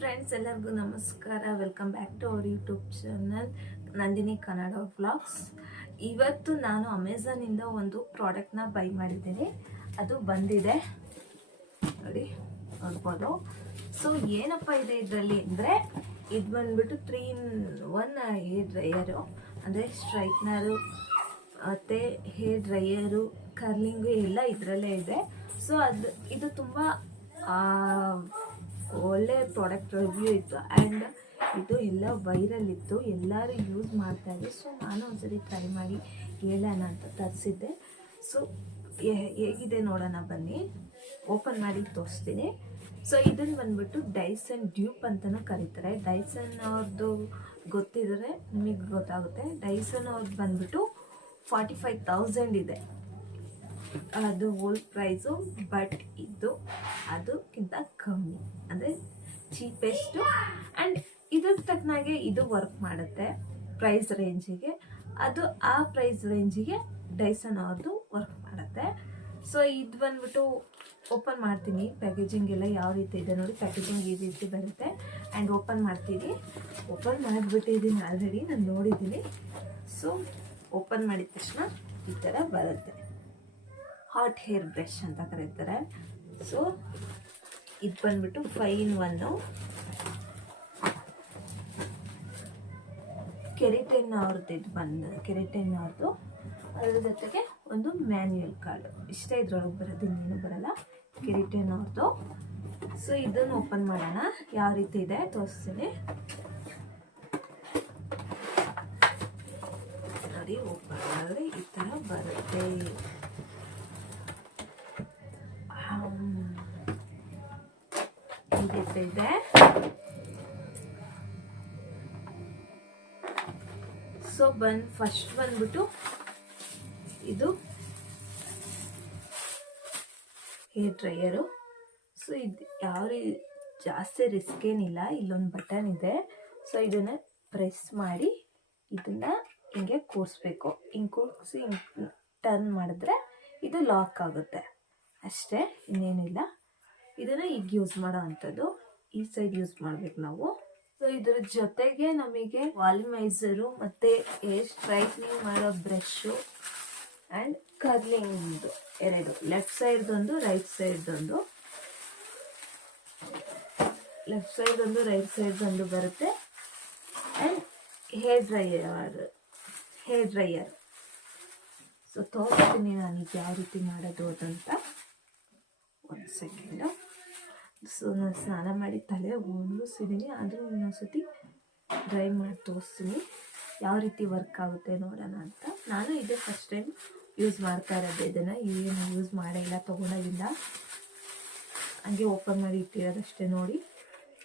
Friends, ಎಲ್ಲರಿಗೂ ನಮಸ್ಕಾರ. Welcome back to our YouTube channel Nandini Kannada vlogs. ಇವತ್ತು ನಾನು ಅಮೆಝಾನಿಂದ ಒಂದು ಪ್ರಾಡಕ್ಟ್ನ ಬೈ ಮಾಡಿದ್ದೀನಿ. ಅದು ಬಂದಿದೆ ನೋಡಿ, ನೋಡ್ಬೋದು. ಸೊ ಏನಪ್ಪ ಇದೆ ಇದರಲ್ಲಿ ಅಂದರೆ, ಇದು ಬಂದ್ಬಿಟ್ಟು 3-in-1 ಹೇರ್ ಡ್ರೈಯರು, ಅಂದರೆ ಸ್ಟ್ರೈಟ್ನರು ಮತ್ತು ಹೇರ್ ಡ್ರೈಯರು, ಕರ್ಲಿಂಗು ಎಲ್ಲ ಇದರಲ್ಲೇ ಇದೆ. ಸೊ ಇದು ತುಂಬ ಒಳ್ಳೆ ಪ್ರಾಡಕ್ಟ್ ರಿವ್ಯೂ ಇತ್ತು ಆ್ಯಂಡ್ ಇದು ಎಲ್ಲ ವೈರಲ್ ಇತ್ತು, ಎಲ್ಲರೂ ಯೂಸ್ ಮಾಡ್ತಾಯಿದ್ದೆ. ಸೊ ನಾನು ಒಂದ್ಸರಿ ಟ್ರೈ ಮಾಡಿ ಹೇಳೋಣ ಅಂತ ತರಿಸಿದ್ದೆ. ಸೊ ಹೇಗಿದೆ ನೋಡೋಣ ಬನ್ನಿ, ಓಪನ್ ಮಾಡಿ ತೋರಿಸ್ತೀನಿ. ಸೊ ಇದನ್ನು ಬಂದ್ಬಿಟ್ಟು ಡೈಸನ್ ಡ್ಯೂಪ್ ಅಂತಲೂ ಕರೀತಾರೆ. ಡೈಸನ್ ಅವ್ರದ್ದು ಗೊತ್ತಿದ್ರೆ ನಿಮಗೆ ಗೊತ್ತಾಗುತ್ತೆ. ಡೈಸನ್ ಅವ್ರದ್ದು ಬಂದ್ಬಿಟ್ಟು 45,000 ಇದೆ ಅದು ಹೋಲ್ ಪ್ರೈಸು. ಬಟ್ ಇದು ಅದಕ್ಕಿಂತ ಕಮ್ಮಿ, ಅಂದರೆ ಚೀಪೆಸ್ಟು ಆ್ಯಂಡ್ ಇದ್ರ ತಕ್ಕನಾಗೆ ಇದು ವರ್ಕ್ ಮಾಡುತ್ತೆ ಪ್ರೈಸ್ ರೇಂಜಿಗೆ. ಅದು ಆ ಪ್ರೈಸ್ ರೇಂಜಿಗೆ ಡೈಸನ್ ಅವ್ರದ್ದು ವರ್ಕ್ ಮಾಡುತ್ತೆ. ಸೊ ಇದು ಬಂದ್ಬಿಟ್ಟು ಓಪನ್ ಮಾಡ್ತೀನಿ. ಪ್ಯಾಕೇಜಿಂಗ್ ಎಲ್ಲ ಯಾವ ರೀತಿ ಇದೆ ನೋಡಿ, ಪ್ಯಾಕೇಜಿಂಗ್ ಈ ರೀತಿ ಬರುತ್ತೆ ಆ್ಯಂಡ್ ಓಪನ್ ಮಾಡ್ತೀನಿ. ಓಪನ್ ಮಾಡಿಬಿಟ್ಟಿದ್ದೀನಿ ಆಲ್ರೆಡಿ, ನಾನು ನೋಡಿದ್ದೀನಿ. ಸೊ ಓಪನ್ ಮಾಡಿದ ತಕ್ಷಣ ಈ ಥರ ಬರುತ್ತೆ. ಹಾಟ್ ಹೇರ್ ಬ್ರಷ್ ಅಂತ ಕರೀತಾರೆ. ಸೊ ಇದು ಬಂದ್ಬಿಟ್ಟು 5-in-1 ಕೆರಿಟಿನ್ ಅವ್ರದ್ದು. ಇದು ಬಂದು ಕೆರಿಟಿನ್ ಅವ್ರದ್ದು. ಅದ್ರ ಜೊತೆಗೆ ಒಂದು ಮ್ಯಾನ್ಯುಯಲ್ ಕಾರ್ಡ್ ಇಷ್ಟ ಇದ್ರೊಳಗೆ ಬರೋದು, ಇನ್ನೇನು ಬರಲ್ಲ. ಕೆರಿಟಿನ್ ಅವ್ರದ್ದು. ಸೊ ಇದನ್ನು ಓಪನ್ ಮಾಡೋಣ, ಯಾವ ರೀತಿ ಇದೆ ತೋರಿಸ್ತೀನಿ ನೋಡಿ. ಓಪನ್ ಮಾಡಿದ್ರೆ ಈ ಥರ ಬರುತ್ತೆ. ಇದೆ. ಸೊ ಫಸ್ಟ್ ಬಂದ್ಬಿಟ್ಟು ಇದು ಹೇರ್ ಡ್ರೈಯರು. ಸೊ ಇದು ಯಾವ ಜಾಸ್ತಿ ರಿಸ್ಕ್ ಏನಿಲ್ಲ. ಇಲ್ಲೊಂದು ಬಟನ್ ಇದೆ. ಸೊ ಇದನ್ನ ಪ್ರೆಸ್ ಮಾಡಿ ಇದನ್ನ ಹಿಂಗೆ ಕೂರಿಸ್ಬೇಕು. ಹಿಂಗೆ ಕೂರಿಸಿ ಹಿಂಗೆ ಟರ್ನ್ ಮಾಡಿದ್ರೆ ಇದು ಲಾಕ್ ಆಗುತ್ತೆ ಅಷ್ಟೇ, ಇನ್ನೇನಿಲ್ಲ. ಇದನ್ನು ಈಗ ಯೂಸ್ ಮಾಡೋ ಅಂಥದ್ದು ಈ ಸೈಡ್ ಯೂಸ್ ಮಾಡಬೇಕು ನಾವು. ಸೊ ಇದರ ಜೊತೆಗೆ ನಮಗೆ ವಾಲ್ಯುಮೈಸರು ಮತ್ತು ಹೇರ್ ಸ್ಟ್ರೈಟ್ನಿಂಗ್ ಮಾಡೋ ಬ್ರಷು ಆ್ಯಂಡ್ ಕರ್ಲಿಂಗ್ದು ಎರಡು, ಲೆಫ್ಟ್ ಸೈಡ್ದೊಂದು ರೈಟ್ ಸೈಡ್ದೊಂದು, ಲೆಫ್ಟ್ ಸೈಡ್ದೊಂದು ರೈಟ್ ಸೈಡ್ದೊಂದು ಬರುತ್ತೆ. And hair dryer. ಸೊ ತೋರಿಸ್ತೀನಿ ನಾನು ಈಗ ಯಾವ ರೀತಿ ಮಾಡೋದು ಅದಂತ. ಒಂದು ಸೆಕೆಂಡು. ಸೊ ನಾನು ಸ್ನಾನ ಮಾಡಿ ತಲೆ ಒಣಗಿಸಿದ್ದೀನಿ, ಆದರೂ ಇನ್ನೊಂದ್ಸತಿ ಡ್ರೈ ಮಾಡಿ ತೋರಿಸ್ತೀನಿ ಯಾವ ರೀತಿ ವರ್ಕ್ ಆಗುತ್ತೆ ನೋಡೋಣ ಅಂತ. ನಾನು ಇದೇ ಫಸ್ಟ್ ಟೈಮ್ ಯೂಸ್ ಮಾಡ್ತಾ ಇರೋದು. ಇದನ್ನು ಏನು ಯೂಸ್ ಮಾಡಿಲ್ಲ, ತೊಗೊಂಡೋಗಿಲ್ಲ, ಹಂಗೆ ಓಪನ್ ಮಾಡಿ ಇಟ್ಟಿರೋದಷ್ಟೇ ನೋಡಿ.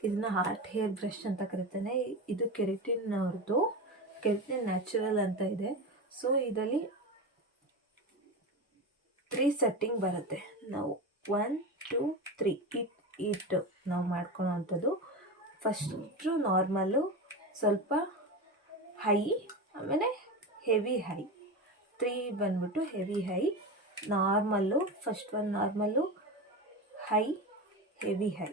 ಇದನ್ನು ಹಾಟ್ ಹೇರ್ ಬ್ರಷ್ ಅಂತ ಕರಿತಾನೆ. ಇದು ಕೆರಿಟಿನ್ ಅವ್ರದ್ದು, ಕೆರಿಟಿನ್ ನ್ಯಾಚುರಲ್ ಅಂತ ಇದೆ. ಸೊ ಇದರಲ್ಲಿ 3 ಸೆಟ್ಟಿಂಗ್ ಬರುತ್ತೆ. ನಾವು 1, 2, 3 ಇಟ್ಟು ನಾವು ಮಾಡ್ಕೊಳ್ಳೋ ಅಂಥದ್ದು. ಫಸ್ಟು ನಾರ್ಮಲ್ಲು, ಸ್ವಲ್ಪ ಹೈ, ಆಮೇಲೆ ಹೆವಿ ಹೈ. 3 ಬಂದ್ಬಿಟ್ಟು heavy high, normal, first one normal, high, heavy high.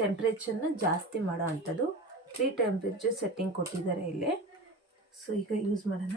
ಟೆಂಪ್ರೇಚರ್ನ ಜಾಸ್ತಿ ಮಾಡೋ ಅಂಥದ್ದು. 3 ಟೆಂಪ್ರೇಚರ್ ಸೆಟ್ಟಿಂಗ್ ಕೊಟ್ಟಿದ್ದಾರೆ ಇಲ್ಲಿ. ಸೊ ಈಗ ಯೂಸ್ ಮಾಡೋಣ.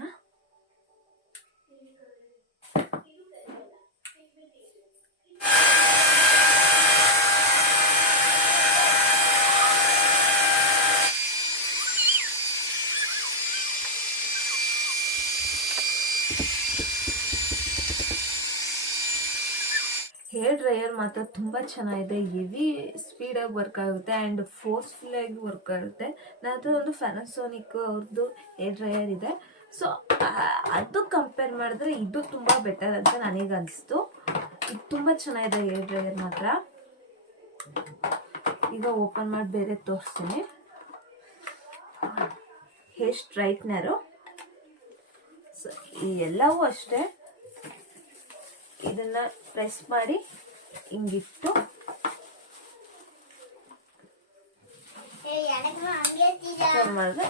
ಹೇರ್ ಡ್ರೈಯರ್ ಮಾತ್ರ ತುಂಬ ಚೆನ್ನಾಗಿದೆ. ಹೆವಿ ಸ್ಪೀಡಾಗಿ ವರ್ಕ್ ಆಗುತ್ತೆ ಆ್ಯಂಡ್ ಫೋರ್ಸ್ಫುಲ್ಲಾಗಿ ವರ್ಕ್ ಆಗುತ್ತೆ. ನನ್ನ ಹತ್ರ ಒಂದು ಪ್ಯಾನಾಸೋನಿಕ್ ಅವ್ರದ್ದು ಹೇರ್ ಡ್ರೈಯರ್ ಇದೆ. ಸೊ ಅದು ಕಂಪೇರ್ ಮಾಡಿದ್ರೆ ಇದು ತುಂಬ ಬೆಟರ್ ಅಂತ ನನಗೆ ಅನಿಸ್ತು. ಇದು ತುಂಬ ಚೆನ್ನಾಗಿದೆ ಹೇರ್ ಡ್ರೈಯರ್ ಮಾತ್ರ. ಈಗ ಓಪನ್ ಮಾಡಿ ಬೇರೆ ತೋರಿಸ್ತೀನಿ. ಹೇರ್ ಸ್ಟ್ರೈಟ್ನರು. ಸೊ ಈ ಎಲ್ಲವೂ ಅಷ್ಟೇ. ಇದನ್ನು ಪ್ರೆಸ್ ಮಾಡಿ ಹಿಂಗಿಟ್ಟು ಮಾಡಿದ್ರೆ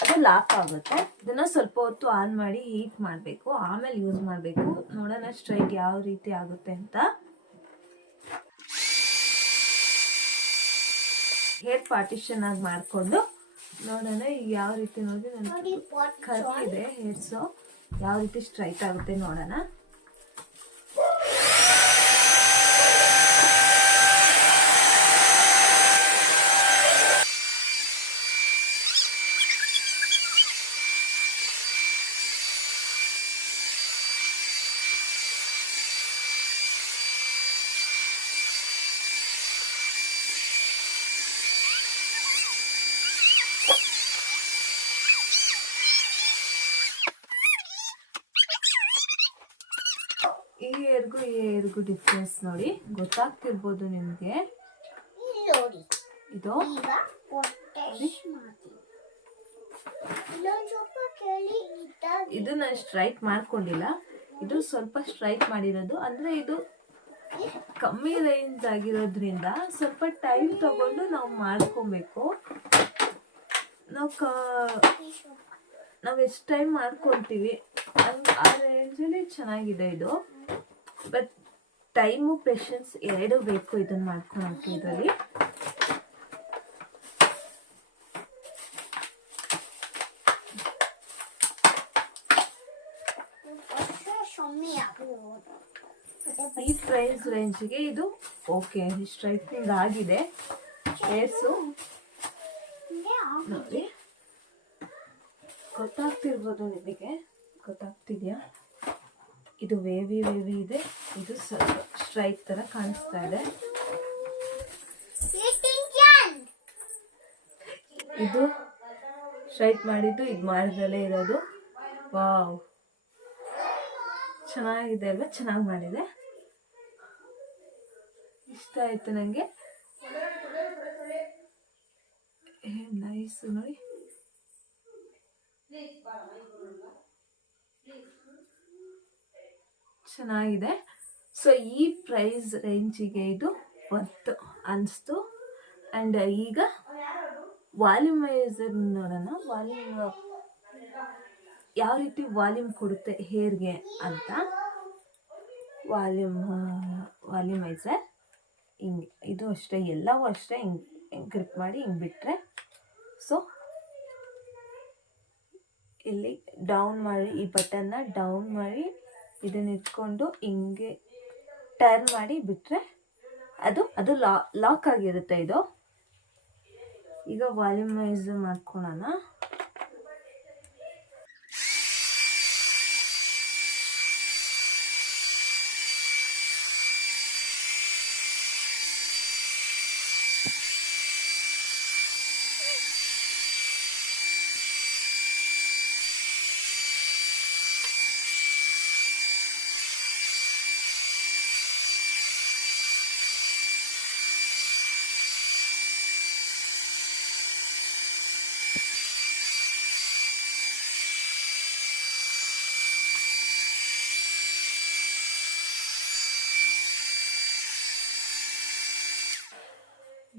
ಅದು ಲಾಕ್ ಆಗುತ್ತೆ. ಇದನ್ನು ಸ್ವಲ್ಪ ಹೊತ್ತು ಆನ್ ಮಾಡಿ ಹೀಟ್ ಮಾಡಬೇಕು, ಆಮೇಲೆ ಯೂಸ್ ಮಾಡಬೇಕು. ನೋಡೋಣ ಸ್ಟ್ರೈಟ್ ಯಾವ ರೀತಿ ಆಗುತ್ತೆ ಅಂತ. ಹೇರ್ ಪಾರ್ಟಿಷನ್ ಆಗಿ ಮಾಡಿಕೊಂಡು ನೋಡೋಣ ಈಗ ಯಾವ ರೀತಿ ನೋಡಿ ನನಗೆ ಕರ್ಲ್ ಇದೆ ಹೇರ್ಸು ಯಾವ ರೀತಿ ಸ್ಟ್ರೈಟ್ ಆಗುತ್ತೆ ನೋಡೋಣ. ಈ ಹೇರ್ಗೂ ಡಿಫ್ರೆನ್ಸ್ ನೋಡಿ ಗೊತ್ತಾಗ್ತಿರ್ಬೋದು ನಿಮಗೆ. ಇದು ಇದು ನಾನು ಸ್ಟ್ರೈಟ್ ಮಾಡ್ಕೊಂಡಿಲ್ಲ, ಇದು ಸ್ವಲ್ಪ ಸ್ಟ್ರೈಟ್ ಮಾಡಿರೋದು. ಅಂದ್ರೆ ಇದು ಕಮ್ಮಿ ರೇಂಜ್ ಆಗಿರೋದ್ರಿಂದ ಸ್ವಲ್ಪ ಟೈಮ್ ತಗೊಂಡು ನಾವು ಮಾಡ್ಕೊಬೇಕು. ನಾವು ಎಷ್ಟು ಟೈಮ್ ಮಾಡ್ಕೊತೀವಿ ಆ ರೇಂಜಲ್ಲಿ ಚೆನ್ನಾಗಿದೆ ಇದು. ಬಟ್ ಟೈಮು ಪೇಷನ್ಸ್ ಎರಡು ಬೇಕು ಇದನ್ನ ಮಾಡ್ಕೊಳಕ್ಕೆ. ಇದರಲ್ಲಿ ಈ ಪ್ರೈಸ್ ರೇಂಜ್ಗೆ ಇದು ಓಕೆ. ಸ್ಟ್ರೈಟ್ನಿಂಗ್ ಆಗಿದೆ ಹೇರ್ಸು ನೋಡಿ, ಗೊತ್ತಾಗ್ತಿರ್ಬೋದು ನಿಮಗೆ, ಗೊತ್ತಾಗ್ತಿದ್ಯಾ? ಇದು ವೇವಿ ಇದೆ, ಇದು ಸ್ವಲ್ಪ ಸ್ಟ್ರೈಟ್ ತರ ಕಾಣಿಸ್ತಾ ಇದೆ. ಇದು ಸ್ಟ್ರೈಟ್ ಮಾಡಿದ್ದು ಇದು ಮಾಡಿದ್ರಲ್ಲೇ ಇರೋದು. ವಾವ್, ಚೆನ್ನಾಗಿದೆ ಅಲ್ವಾ? ಚೆನ್ನಾಗಿ ಮಾಡಿದೆ, ಇಷ್ಟ ಆಯ್ತು ನನಗೆ. ನೈಸ್ ನೋಡಿ, ಚೆನ್ನಾಗಿದೆ. ಸೊ ಈ ಪ್ರೈಸ್ ರೇಂಜಿಗೆ ಇದು ವರ್ತ್ ಅನಿಸ್ತು. ಆ್ಯಂಡ್ ಈಗ ವಾಲ್ಯೂಮೈಸರ್ ನೋಡೋಣ. ಯಾವ ರೀತಿ ವಾಲ್ಯೂಮ್ ಕೊಡುತ್ತೆ ಹೇರ್ಗೆ ಅಂತ. ವಾಲ್ಯೂಮೈಸರ್ ಹಿಂಗೆ, ಇದು ಅಷ್ಟೇ, ಎಲ್ಲವೂ ಅಷ್ಟೇ. ಹಿಂಗೆ ಗ್ರಿಪ್ ಮಾಡಿ ಹಿಂಗೆ ಬಿಟ್ಟರೆ, ಸೊ ಇಲ್ಲಿ ಡೌನ್ ಮಾಡಿ, ಈ ಬಟನ್ನ ಡೌನ್ ಮಾಡಿ ಇದನ್ನ ಇಟ್ಕೊಂಡು ಹಿಂಗೆ ಟರ್ನ್ ಮಾಡಿ ಬಿಟ್ಟರೆ ಅದು ಲಾಕ್ ಆಗಿರುತ್ತೆ ಇದು. ಈಗ ವಾಲ್ಯೂಮೈಸ್ ಮಾಡ್ಕೊಳ್ಳೋಣ.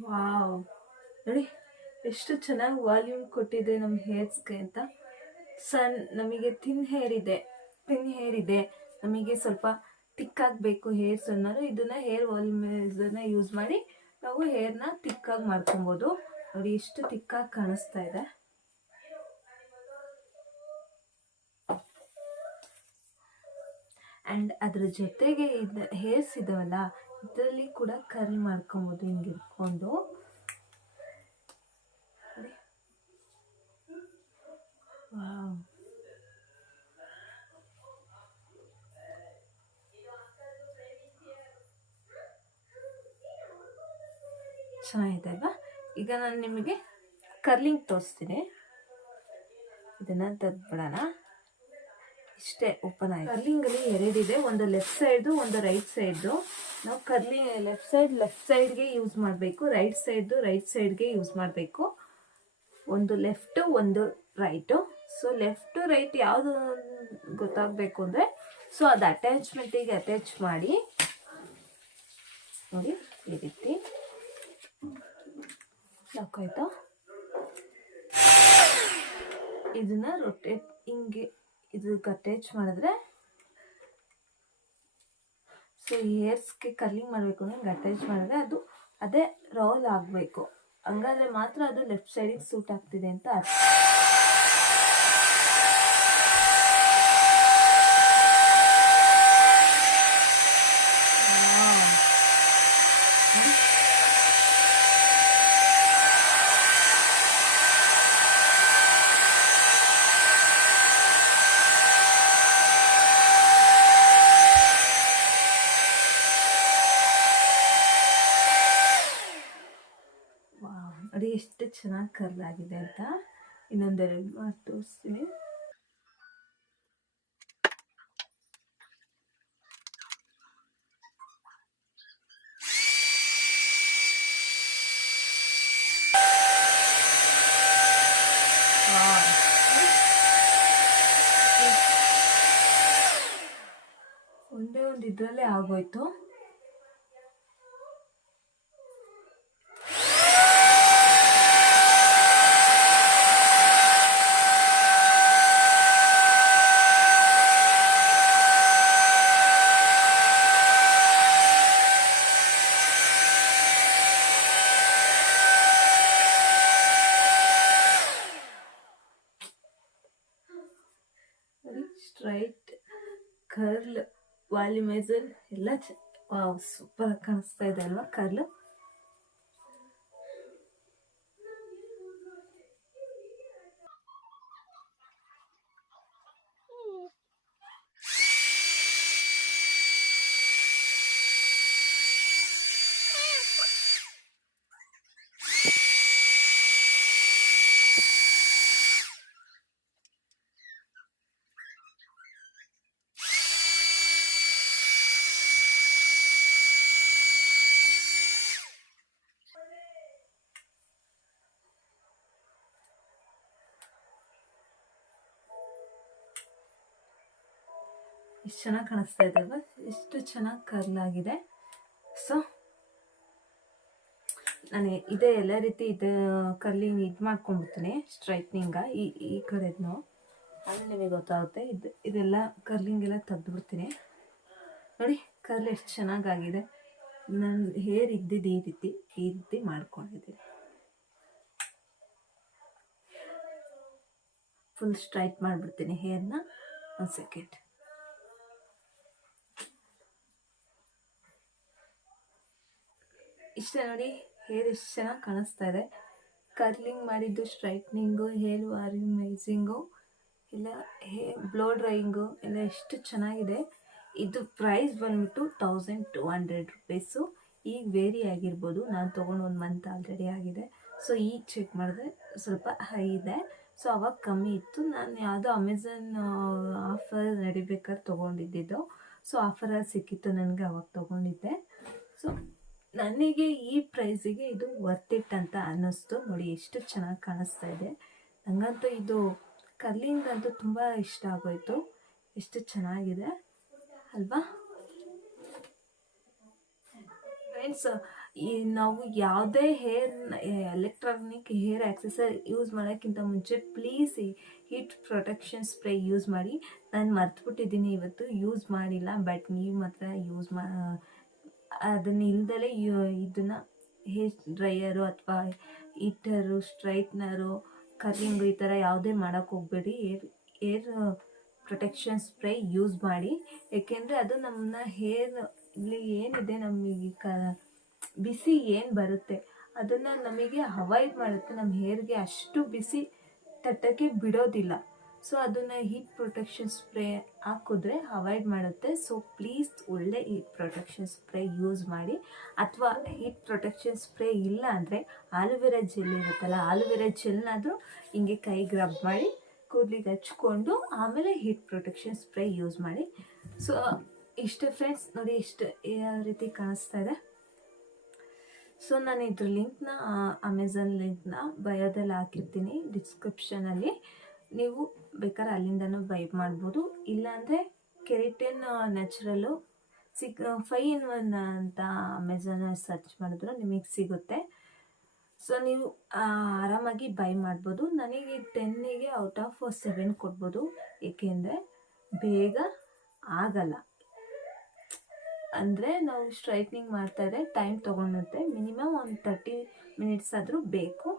ವಾವ್, ನೋಡಿ ಎಷ್ಟು ಚೆನ್ನಾಗಿ ವಾಲ್ಯೂಮ್ ಕೊಟ್ಟಿದೆ ನಮ್ಮ ಹೇರ್ಸ್ಗೆ ಅಂತ. ನಮಗೆ ಥಿನ್ ಹೇರ್ ಇದೆ, ನಮಗೆ ಸ್ವಲ್ಪ ತಿಕ್ಕಾಗಬೇಕು ಹೇರ್ಸ್ ಅನ್ನೋರು ಇದನ್ನ ಹೇರ್ ವಾಲ್ಯೂಮೈಸರ್ನ ಯೂಸ್ ಮಾಡಿ ನಾವು ಹೇರ್ನ ತಿಕ್ಕಾಗಿ ಮಾಡ್ಕೊಬೋದು. ನೋಡಿ ಎಷ್ಟು ತಿಕ್ಕಾಗಿ ಕಾಣಿಸ್ತಾ ಇದೆ. ಆ್ಯಂಡ್ ಅದ್ರ ಜೊತೆಗೆ ಇದು ಹೇರ್ಸ್ ಇದಾವಲ್ಲ, ಇದರಲ್ಲಿ ಕೂಡ ಕರ್ಲ್ ಮಾಡ್ಕೊಬೋದು ಹಿಂಗೆ ಇಟ್ಕೊಂಡು. ವಾವ್, ಚೆನ್ನಾಗಿದೆ ಅಲ್ವಾ? ಈಗ ನಾನು ನಿಮಗೆ ಕರ್ಲಿಂಗ್ ತೋರಿಸ್ತೀನಿ. ಇದನ್ನ ತೆಗೆದ್ಬಿಡೋಣ. ಇಷ್ಟೇ ಓಪನ್ ಆಯ್ತು. ಕರ್ಲಿಂಗಲ್ಲಿ ಎರಡಿದೆ, ಒಂದು ಲೆಫ್ಟ್ ಸೈಡ್ದು, ಒಂದು ರೈಟ್ ಸೈಡ್ದು. ನಾವು ಲೆಫ್ಟ್ ಸೈಡ್ಗೆ ಯೂಸ್ ಮಾಡಬೇಕು, ರೈಟ್ ಸೈಡ್ಗೆ ಯೂಸ್ ಮಾಡಬೇಕು. ಒಂದು ಲೆಫ್ಟು, ಒಂದು ರೈಟು. ಸೊ ಲೆಫ್ಟು ರೈಟ್ ಯಾವುದು ಗೊತ್ತಾಗಬೇಕು ಅಂದರೆ, ಸೊ ಅದು ಅಟ್ಯಾಚ್ಮೆಂಟಿಗೆ ಅಟ್ಯಾಚ್ ಮಾಡಿ ನೋಡಿ, ಈ ರೀತಿ ಲಾಕ್ ಆಯಿತಾ. ಇದನ್ನ ರೊಟೇಟ್ ಹಿಂಗೆ ಇದಕ್ಕೆ ಅಟ್ಯಾಚ್ ಮಾಡಿದ್ರೆ, ಸೊ ಹೇರ್ಸ್ಗೆ ಕರ್ಲಿಂಗ್ ಮಾಡಬೇಕು ಅಂದರೆ ಹಿಂಗೆ ಅಟ್ಯಾಚ್ ಮಾಡಿದ್ರೆ ಅದೇ ರೋಲ್ ಆಗಬೇಕು. ಹಂಗಾದ್ರೆ ಮಾತ್ರ ಅದು ಲೆಫ್ಟ್ ಸೈಡಿಗೆ ಸೂಟ್ ಆಗ್ತಿದೆ ಅಂತ ಅರ್ಥ. ನೋಡಿ ಎಷ್ಟು ಚೆನ್ನಾಗಿ ಕರ್ಲಾಗಿದೆ ಅಂತ. ಇನ್ನೊಂದೆರಡು ಮಾತು ತೋರಿಸ್ತೀನಿ. ಒಂದೇ ಒಂದು ಇದರಲ್ಲೇ ಆಗೋಯ್ತು. ಸ್ಟ್ರೈಟ್, ಕರ್ಲ್, ವಾಲ್ಯೂಮೈಸರ್ ಎಲ್ಲ ಸೂಪರ್ ಕಾಣಿಸ್ತಾ ಇದೆ ಅಲ್ವಾ ಕರ್ಲ್. ಎಷ್ಟು ಚೆನ್ನಾಗಿ ಕಾಣಿಸ್ತಾ ಇದೆ ಅಲ್ವಾ, ಎಷ್ಟು ಚೆನ್ನಾಗಿ ಕರ್ಲಾಗಿದೆ. ಸೊ ನಾನು ಇದೇ ಎಲ್ಲ ರೀತಿ ಇದು ಕರ್ಲಿಂಗ್ ಇದು ಮಾಡ್ಕೊಂಡ್ಬಿಡ್ತೀನಿ, ಸ್ಟ್ರೈಟ್ನಿಂಗ ಈ ಕಡೆದ್ನು. ಆಮೇಲೆ ನಿಮಗೆ ಗೊತ್ತಾಗುತ್ತೆ. ಇದೆಲ್ಲ ಕರ್ಲಿಂಗ್ ಎಲ್ಲ ತೆಗೆದುಬಿಡ್ತೀನಿ. ನೋಡಿ ಕರ್ಲ್ ಎಷ್ಟು ಚೆನ್ನಾಗಾಗಿದೆ. ನನ್ನ ಹೇರ್ ಇದ್ದಿದ್ದು ಈ ರೀತಿ ಮಾಡ್ಕೊಂಡಿದ್ದೀನಿ. ಫುಲ್ ಸ್ಟ್ರೈಟ್ ಮಾಡಿಬಿಡ್ತೀನಿ ಹೇರ್ನ. ಒಂದು ಸೆಕೆಂಡ್. ಇಷ್ಟ ನೋಡಿ ಹೇರ್ ಎಷ್ಟು ಚೆನ್ನಾಗಿ ಕಾಣಿಸ್ತಾ ಇದೆ. ಕರ್ಲಿಂಗ್ ಮಾಡಿದ್ದು, ಸ್ಟ್ರೈಟ್ನಿಂಗು, ಹೇರ್ ವಾಲ್ಯೂಮೈಸಿಂಗು ಎಲ್ಲ, ಬ್ಲೋ ಡ್ರೈಯಿಂಗು ಎಲ್ಲ ಎಷ್ಟು ಚೆನ್ನಾಗಿದೆ. ಇದು ಪ್ರೈಸ್ ಬಂದ್ಬಿಟ್ಟು 1200 ರುಪೀಸು. ಈಗ ವೇರಿ ಆಗಿರ್ಬೋದು, ನಾನು ತೊಗೊಂಡು 1 ಮಂತ್ ಆಲ್ರೆಡಿ ಆಗಿದೆ. ಸೊ ಈಗ ಚೆಕ್ ಮಾಡಿದ್ರೆ ಸ್ವಲ್ಪ ಹೈ ಇದೆ. ಸೊ ಅವಾಗ ಕಮ್ಮಿ ಇತ್ತು. ನಾನು ಯಾವುದೋ ಅಮೆಝಾನ್ ಆಫರ್ ನಡಿಬೇಕಾದ್ರೆ ತೊಗೊಂಡಿದ್ದು. ಸೊ ಆಫರಲ್ಲಿ ಸಿಕ್ಕಿತ್ತು ನನಗೆ, ಅವಾಗ ತೊಗೊಂಡಿದ್ದೆ. ಸೊ ನನಗೆ ಈ ಪ್ರೈಸಿಗೆ ಇದು ವರ್ತ್ ಇಟ್ ಅಂತ ಅನ್ನಿಸ್ತು. ನೋಡಿ ಎಷ್ಟು ಚೆನ್ನಾಗಿ ಕಾಣಿಸ್ತಾ ಇದೆ. ನನಗಂತೂ ಇದು ಕರ್ಲಿಂಗ್ ಅಂತೂ ತುಂಬ ಇಷ್ಟ ಆಗೋಯ್ತು. ಎಷ್ಟು ಚೆನ್ನಾಗಿದೆ ಅಲ್ವಾ ಫ್ರೆಂಡ್ಸ್. ನಾವು ಯಾವುದೇ ಎಲೆಕ್ಟ್ರಾನಿಕ್ ಹೇರ್ ಆಕ್ಸೆಸರಿ ಯೂಸ್ ಮಾಡೋಕ್ಕಿಂತ ಮುಂಚೆ please heat protection spray use ಮಾಡಿ. ನಾನು ಮರ್ತುಬಿಟ್ಟಿದ್ದೀನಿ ಇವತ್ತು, ಯೂಸ್ ಮಾಡಿಲ್ಲ. ಬಟ್ ನೀವು ಮಾತ್ರ ಯೂಸ್ ಅದನ್ನ ಇಲ್ದಲೇ ಇದನ್ನು ಹೇರ್ ಡ್ರೈಯರು ಅಥವಾ ಹೀಟರು, ಸ್ಟ್ರೈಟ್ನರು, ಕರ್ಲಿಂಗು ಈ ಥರ ಯಾವುದೇ ಮಾಡೋಕ್ಕೆ ಹೋಗಬೇಡಿ. ಏರ್ ಪ್ರೊಟೆಕ್ಷನ್ ಸ್ಪ್ರೇ ಯೂಸ್ ಮಾಡಿ. ಏಕೆಂದರೆ ಅದು ನಮ್ಮನ್ನ ಇಲ್ಲಿ ಏನಿದೆ ನಮಗೆ ಬಿಸಿ ಏನು ಬರುತ್ತೆ ಅದನ್ನು ನಮಗೆ ಅವಾಯ್ಡ್ ಮಾಡುತ್ತೆ. ನಮ್ಮ ಹೇರ್ಗೆ ಅಷ್ಟು ಬಿಸಿ ತಟ್ಟಕ್ಕೆ ಬಿಡೋದಿಲ್ಲ. ಸೊ ಅದನ್ನು ಹೀಟ್ ಪ್ರೊಟೆಕ್ಷನ್ ಸ್ಪ್ರೇ ಹಾಕಿದ್ರೆ ಅವಾಯ್ಡ್ ಮಾಡುತ್ತೆ. ಸೊ ಪ್ಲೀಸ್ ಒಳ್ಳೆ ಹೀಟ್ ಪ್ರೊಟೆಕ್ಷನ್ ಸ್ಪ್ರೇ ಯೂಸ್ ಮಾಡಿ. ಅಥವಾ ಹೀಟ್ ಪ್ರೊಟೆಕ್ಷನ್ ಸ್ಪ್ರೇ ಇಲ್ಲ ಅಂದರೆ ಆಲೋವೆರಾ ಜೆಲ್ ಇರುತ್ತಲ್ಲ, ಆಲೋವೆರಾ ಜೆಲ್ನಾದರೂ ಹಿಂಗೆ ಕೈಗೆ ರಬ್ ಮಾಡಿ ಕೂದಲಿಗೆ ಹಚ್ಕೊಂಡು ಆಮೇಲೆ ಹೀಟ್ ಪ್ರೊಟೆಕ್ಷನ್ ಸ್ಪ್ರೇ ಯೂಸ್ ಮಾಡಿ. ಸೊ ಇಷ್ಟೇ ಫ್ರೆಂಡ್ಸ್. ನೋಡಿ ಎಷ್ಟು ಯಾವ ರೀತಿ ಕಾಣಿಸ್ತಾ ಇದೆ. ಸೊ ನಾನು ಇದ್ರ ಲಿಂಕ್ನ, ಅಮೆಝಾನ್ ಲಿಂಕ್ನ ಬಯೋದಲ್ಲಿ ಹಾಕಿರ್ತೀನಿ ಡಿಸ್ಕ್ರಿಪ್ಷನಲ್ಲಿ. ನೀವು ಬೇಕಾದ್ರೆ ಅಲ್ಲಿಂದನೂ ಬೈ ಮಾಡ್ಬೋದು. ಇಲ್ಲಾಂದರೆ ಕೆರಾಟಿನ್ ನ್ಯಾಚುರಲ್ಲು 5-in-1 ಅಂತ ಅಮೆಝಾನಲ್ಲಿ ಸರ್ಚ್ ಮಾಡಿದ್ರು ನಿಮಗೆ ಸಿಗುತ್ತೆ. ಸೊ ನೀವು ಆರಾಮಾಗಿ ಬೈ ಮಾಡ್ಬೋದು. ನನಗೆ 10ಗೆ ಔಟ್ ಆಫ್ 7 ಕೊಡ್ಬೋದು. ಏಕೆಂದರೆ ಬೇಗ ಆಗಲ್ಲ. ಅಂದರೆ ನಾವು ಸ್ಟ್ರೈಟ್ನಿಂಗ್ ಮಾಡ್ತಾಯಿದ್ರೆ ಟೈಮ್ ತೊಗೊಳುತ್ತೆ. ಮಿನಿಮಮ್ ಒಂದು 30 ಮಿನಿಟ್ಸ್ ಆದರೂ ಬೇಕು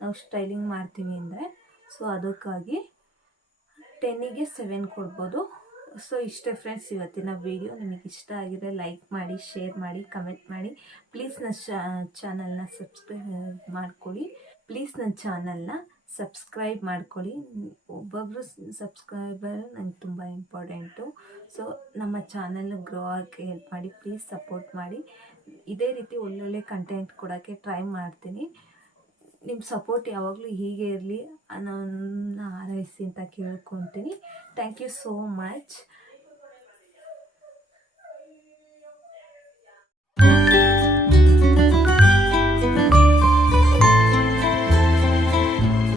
ನಾವು ಸ್ಟೈಲಿಂಗ್ ಮಾಡ್ತೀವಿ ಅಂದರೆ. ಸೊ ಅದಕ್ಕಾಗಿ 10ಗೆ 7 ಕೊಡ್ಬೋದು. ಸೊ ಇಷ್ಟೇ ಫ್ರೆಂಡ್ಸ್ ಇವತ್ತಿನ ವಿಡಿಯೋ. ನಿಮಗೆ ಇಷ್ಟ ಆಗಿದ್ರೆ ಲೈಕ್ ಮಾಡಿ, ಶೇರ್ ಮಾಡಿ, ಕಮೆಂಟ್ ಮಾಡಿ. ಪ್ಲೀಸ್ ನನ್ನ ಚಾನಲ್ನ ಸಬ್ಸ್ಕ್ರೈಬ್ ಮಾಡ್ಕೊಳ್ಳಿ. ಒಬ್ಬೊಬ್ಬರು ಸಬ್ಸ್ಕ್ರೈಬರ್ ನಂಗೆ ತುಂಬ ಇಂಪಾರ್ಟೆಂಟು. ಸೊ ನಮ್ಮ ಚಾನಲ್ ಗ್ರೋ ಆಗೋಕ್ಕೆ ಹೆಲ್ಪ್ ಮಾಡಿ, ಪ್ಲೀಸ್ ಸಪೋರ್ಟ್ ಮಾಡಿ. ಇದೇ ರೀತಿ ಒಳ್ಳೊಳ್ಳೆ ಕಂಟೆಂಟ್ ಕೊಡೋಕ್ಕೆ ಟ್ರೈ ಮಾಡ್ತೀನಿ. ನಿಮ್ಮ ಸಪೋರ್ಟ್ ಯಾವಾಗಲೂ ಹೀಗೆ ಇರಲಿ ಅನ್ನೋನ್ನ ಹಾರೈಸಿ ಅಂತ ಕೇಳ್ಕೊತೀನಿ. Thank you so much.